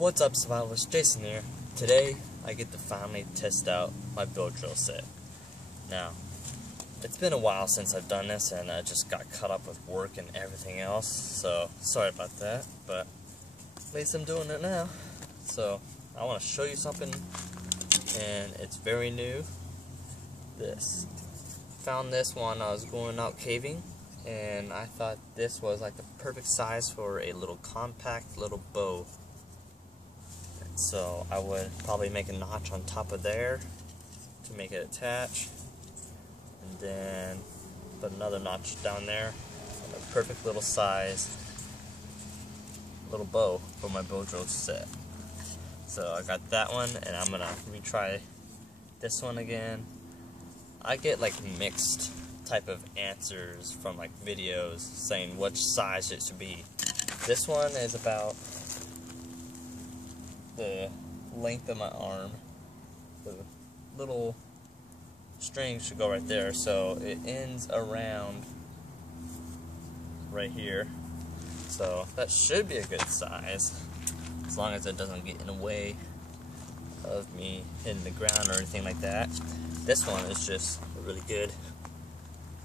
What's up, survivalists? Jason here. Today, I get to finally test out my bow drill set. Now, it's been a while since I've done this, and I just got caught up with work and everything else, so sorry about that, but at least I'm doing it now. So, I want to show you something, and it's very new. This. Found this when I was going out caving, and I thought this was like the perfect size for a little compact little bow. So I would probably make a notch on top of there to make it attach, and then put another notch down there. A perfect little size little bow for my bow drill set. So I got that one, and I'm gonna retry this one again. I get like mixed type of answers from like videos saying which size it should be. This one is about the length of my arm. The little string should go right there, so it ends around right here. So that should be a good size, as long as it doesn't get in the way of me hitting the ground or anything like that. This one is just a really good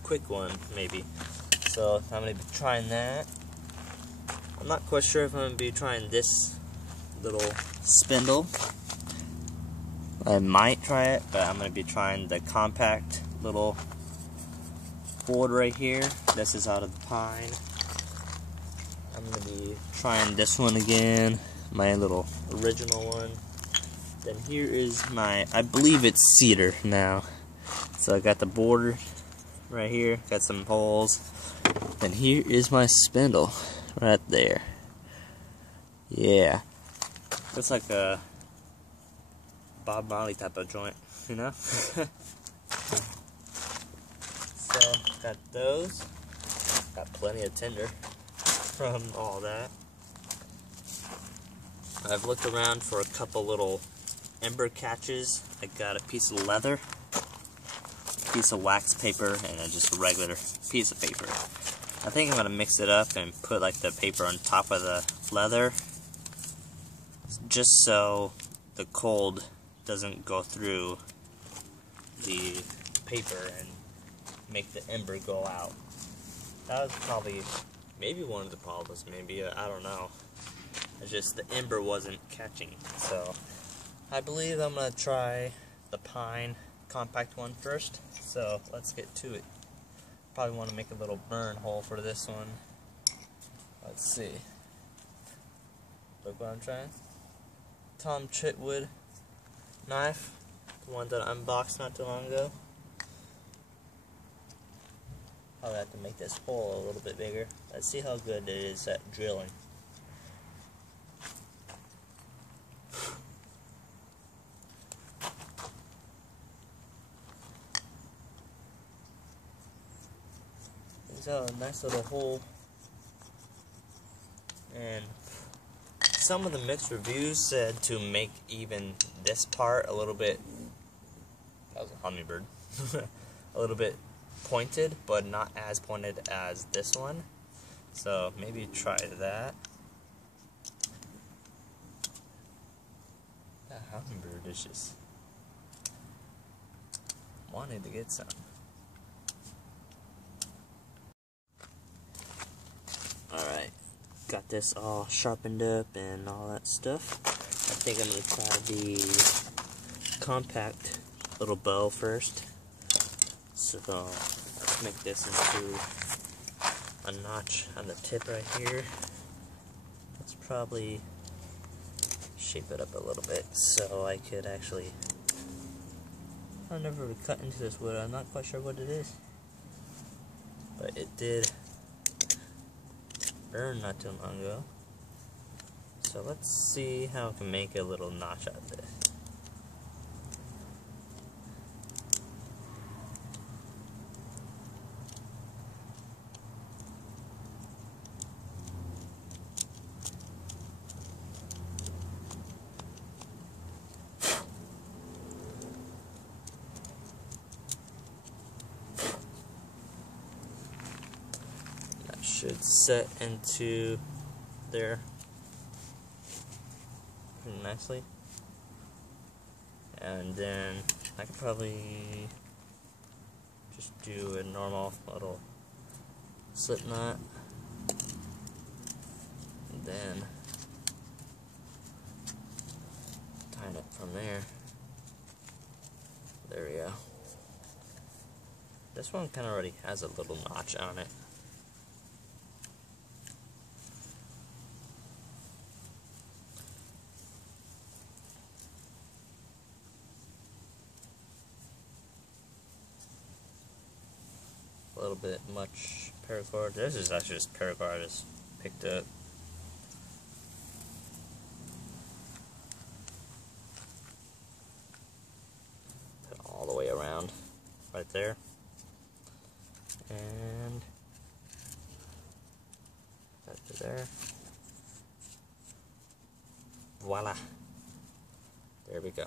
quick one, maybe. So I'm going to be trying that. I'm not quite sure if I'm going to be trying this little spindle. I might try it, but I'm going to be trying the compact little board right here. This is out of the pine. I'm going to be trying this one again, my little original one. Then here is my, I believe it's cedar now. So I got the border right here, got some holes. And here is my spindle right there. Yeah. Looks like a Bob Marley type of joint, you know? So, got those. Got plenty of tinder from all that. I've looked around for a couple little ember catches. I got a piece of leather, a piece of wax paper, and then just a regular piece of paper. I think I'm going to mix it up and put like the paper on top of the leather, just so the cold doesn't go through the paper and make the ember go out. That was probably, maybe one of the problems, maybe, I don't know. It's just the ember wasn't catching. So I believe I'm going to try the pine compact one first. So let's get to it. Probably want to make a little burn hole for this one. Let's see. Look what I'm trying. Tom Chitwood knife, the one that I unboxed not too long ago. I'll have to make this hole a little bit bigger. Let's see how good it is at drilling. So a nice little hole, and some of the mixed reviews said to make even this part a little bit, that was a hummingbird, a little bit pointed, but not as pointed as this one. So maybe try that. That hummingbird is just wanting to get some. Alright, got this all sharpened up and all that stuff. I think I'm going to try the compact little bow first. So let's make this into a notch on the tip right here. Let's probably shape it up a little bit so I could actually, I've never really cut into this wood. I'm not quite sure what it is, but it did burn not too long ago. So let's see how I can make a little notch out of this. Should set into there. pretty nicely. And then I could probably just do a normal little slip knot, and then tying it from there. There we go. This one kind of already has a little notch on it. A little bit much paracord. This is actually just paracord I just picked up. Put it all the way around right there. And that to there. Voila. There we go.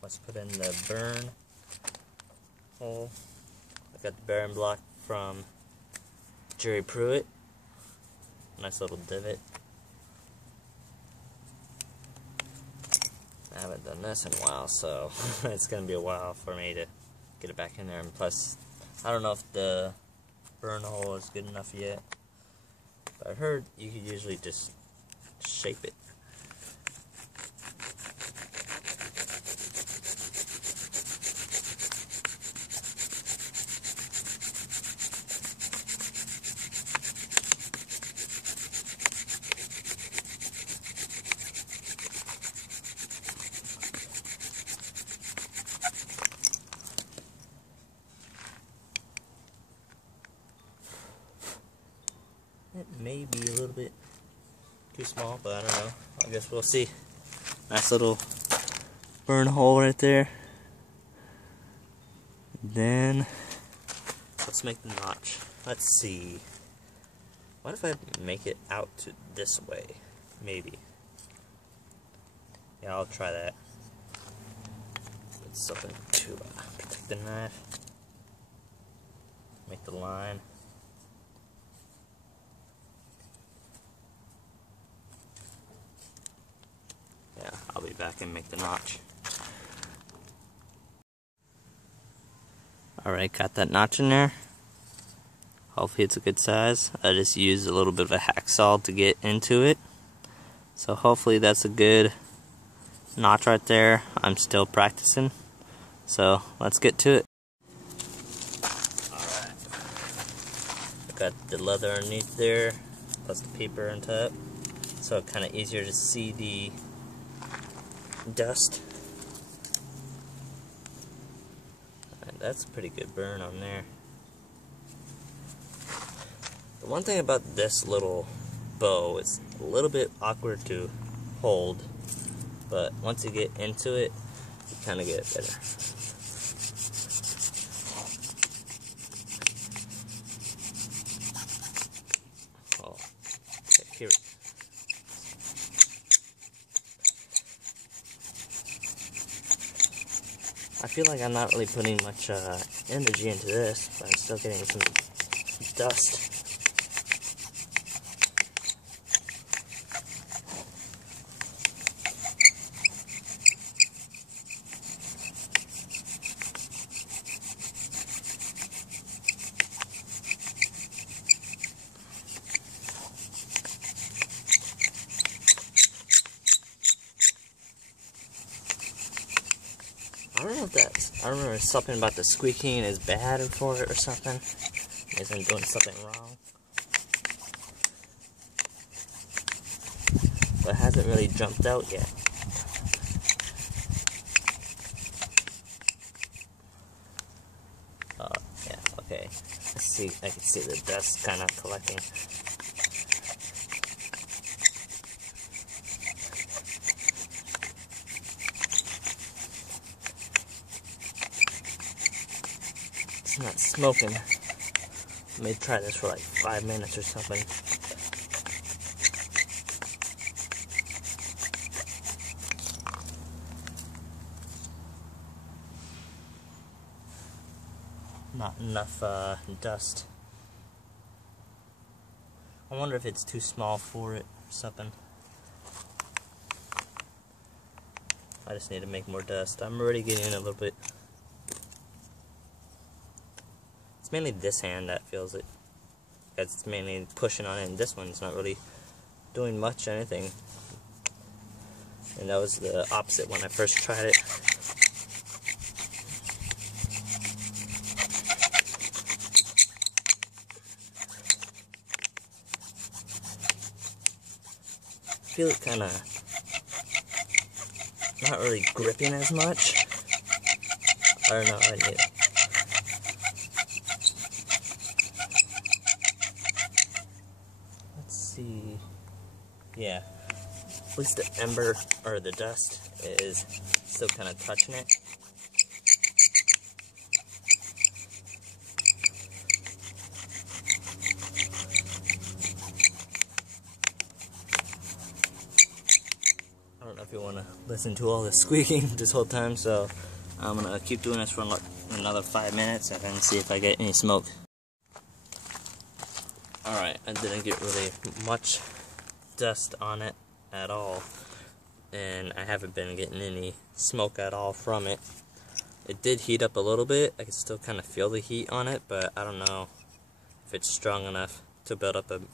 Let's put in the burn hole. I got the burn block from Jerry Prewett. Nice little divot. I haven't done this in a while, so it's going to be a while for me to get it back in there. And plus, I don't know if the burn hole is good enough yet. But I heard you could usually just shape it. It may be a little bit too small, but I don't know. I guess we'll see. Nice little burn hole right there. Then let's make the notch. Let's see. What if I make it out to this way? Maybe. Yeah, I'll try that. Put something to protect the knife. Make the line. Yeah, I'll be back and make the notch. Alright, got that notch in there. Hopefully it's a good size. I just used a little bit of a hacksaw to get into it. So hopefully that's a good notch right there. I'm still practicing. So let's get to it. Alright. I got the leather underneath there, plus the paper on top. So kind of easier to see the dust. And that's a pretty good burn on there. The one thing about this little bow, it's a little bit awkward to hold, but once you get into it, you kind of get it better. Oh, okay, here. I feel like I'm not really putting much energy into this, but I'm still getting some dust. I don't know if that's, I remember something about the squeaking is bad for it or something. Maybe I'm doing something wrong. But it hasn't really jumped out yet. Oh, yeah, okay. I can see the dust kind of collecting. It's not smoking. I may try this for like 5 minutes or something. Not enough dust. I wonder if it's too small for it or something. I just need to make more dust. I'm already getting a little bit. It's mainly this hand that feels it. It's mainly pushing on it, and this one's not really doing much anything. And that was the opposite when I first tried it. I feel it kind of not really gripping as much. I don't know. I need it. Let's see. Yeah. At least the ember or the dust is still kind of touching it. I don't know if you want to listen to all the squeaking this whole time, so I'm gonna keep doing this for another 5 minutes and then see if I get any smoke. Alright, I didn't get really much dust on it at all, and I haven't been getting any smoke at all from it. It did heat up a little bit. I can still kind of feel the heat on it, but I don't know if it's strong enough to build up an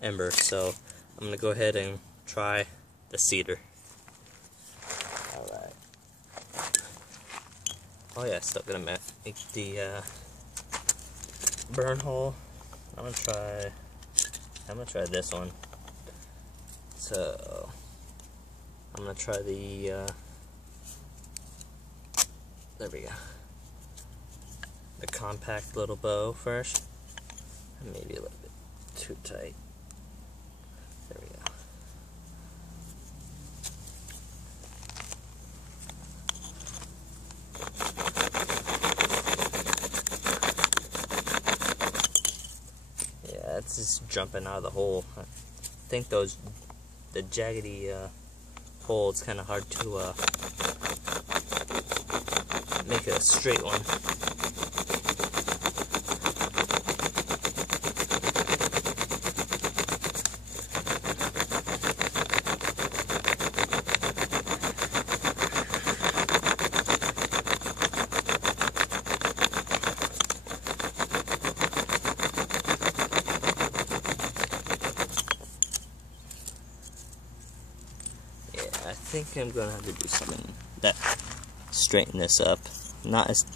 ember, so I'm gonna go ahead and try the cedar. Alright. Oh yeah, still gonna make the burn hole. I'm gonna try this one. So I'm gonna try the there we go. The compact little bow first. Maybe a little bit too tight. There we go. Yeah, it's just jumping out of the hole. I think the jaggedy hole, it's kind of hard to make it a straight one. I think I'm gonna have to do something that straighten this up. Not as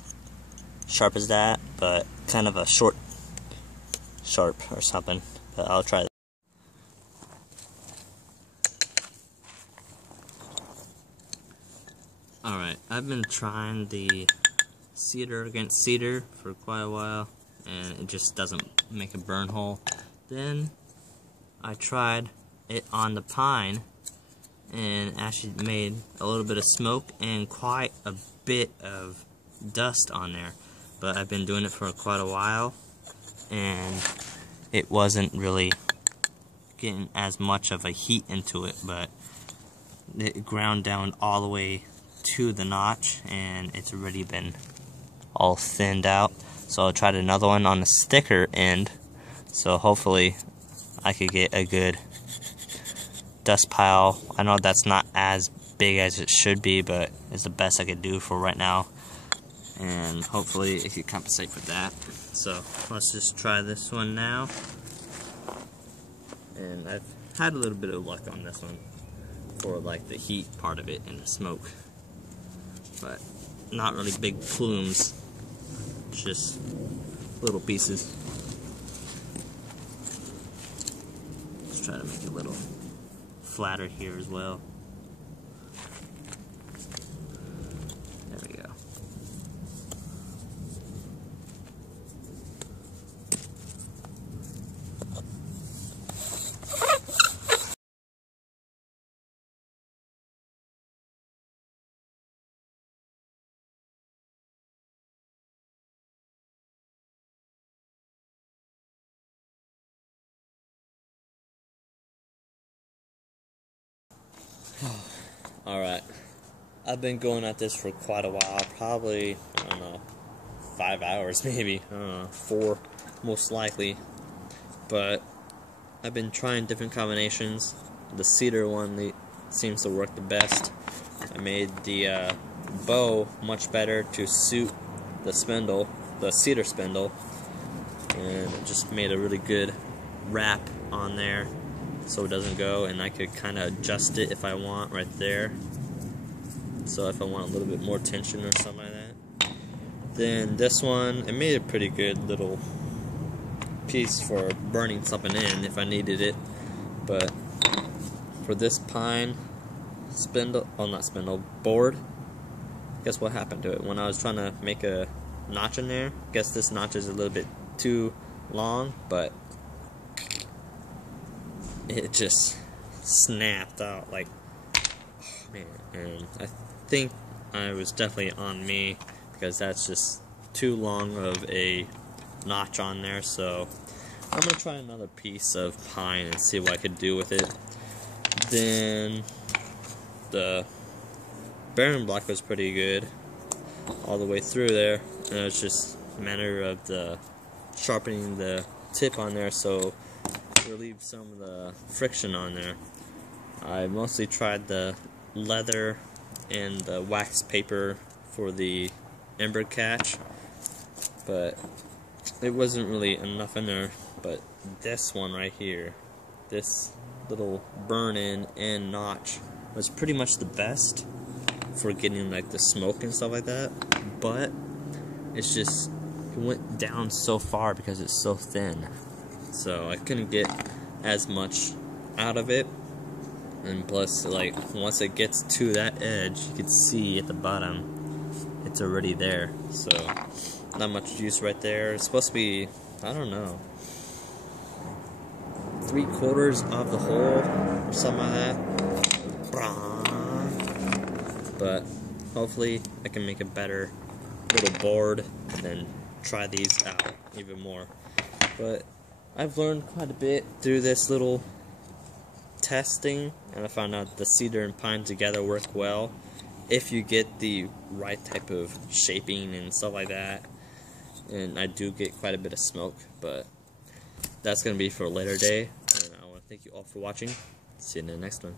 sharp as that, but kind of a sharp or something. But I'll try that. Alright, I've been trying the cedar against cedar for quite a while, and it just doesn't make a burn hole. Then I tried it on the pine, and actually made a little bit of smoke and quite a bit of dust on there. But I've been doing it for quite a while, and it wasn't really getting as much of a heat into it, but it ground down all the way to the notch, and it's already been all thinned out. So I tried another one on the thicker end, so hopefully I could get a good dust pile. I know that's not as big as it should be, but it's the best I could do for right now, and hopefully it could compensate for that. So let's just try this one now. And I've had a little bit of luck on this one for like the heat part of it and the smoke, but not really big plumes, just little pieces. Let's try to make it a little flatter here as well. There we go. Alright, I've been going at this for quite a while, probably, I don't know, 5 hours maybe, 4 most likely, but I've been trying different combinations. The cedar one seems to work the best. I made the bow much better to suit the spindle, the cedar spindle, and it just made a really good wrap on there so it doesn't go, and I could kind of adjust it if I want right there. So if I want a little bit more tension or something like that. Then this one, I made a pretty good little piece for burning something in if I needed it. But for this pine spindle, oh not spindle, board, guess what happened to it? When I was trying to make a notch in there, guess this notch is a little bit too long, but it just snapped out like, oh man. And I think I was definitely on me, because that's just too long of a notch on there. So I'm gonna try another piece of pine and see what I could do with it. Then the bearing block was pretty good all the way through there, and it was just a matter of the sharpening the tip on there so relieve some of the friction on there. I mostly tried the leather and the wax paper for the ember catch, but it wasn't really enough in there. But this one right here, this little burn-in and notch was pretty much the best for getting like the smoke and stuff like that, but it's just, it went down so far because it's so thin, so I couldn't get as much out of it. And plus, like, once it gets to that edge, you can see at the bottom it's already there, so not much use right there. It's supposed to be, I don't know, 3/4 of the hole or something like that. But hopefully I can make a better little board and then try these out even more. But I've learned quite a bit through this little testing, and I found out the cedar and pine together work well if you get the right type of shaping and stuff like that. And I do get quite a bit of smoke, but that's going to be for a later day. And I want to thank you all for watching. See you in the next one.